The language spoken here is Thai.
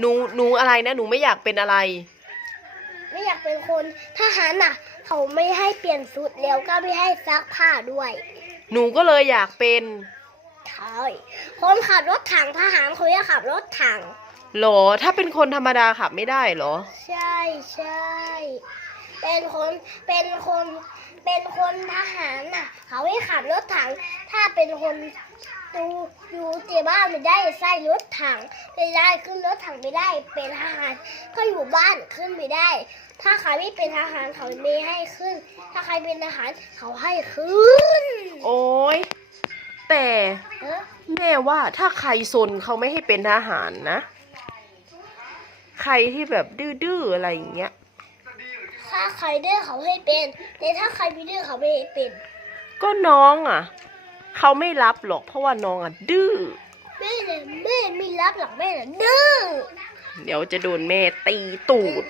หนูหนูอะไรนะ หนูไม่อยากเป็นอะไร ไม่อยากเป็นคนทหารน่ะ เขาไม่ให้เปลี่ยนชุดแล้วก็ไม่ให้ซักผ้าด้วย หนูก็เลยอยากเป็นใช่คนขับรถถังทหารเขาจะขับรถถังหรอ ถ้าเป็นคนธรรมดาขับไม่ได้เหรอ ใช่ใช่ เป็นคนเป็นคนเป็นคนทหารน่ะ เขาให้ขับรถถัง ถ้าเป็นคนดูดูตีบ้านไม่ได้ใส่รถถังไม่ได้ขึ้นรถถังไม่ได้ เป็นทหารก็อยู่บ้านขึ้นไม่ได้ ถ้าใครไม่เป็นทหารเขาไม่ให้ขึ้น ถ้าใครเป็นทหารเขาให้ขึ้น โอ้ยแต่เออแม่ว่าถ้าใครซนเขาไม่ให้เป็นทหารนะ ใครที่แบบดื้อๆอะไรอย่างเงี้ย ถ้าใครดื้อเขาให้เป็นแต่ถ้าใครไม่ดื้อเขาไม่ให้เป็น ก็น้องอะ เขาไม่รับหรอกเพราะว่าน้องอะ ดื้อแม่เนี่ยแม่ไม่รับหรอกแม่น่ะดื้อ เดี๋ยวจะโดนแม่ตีตูด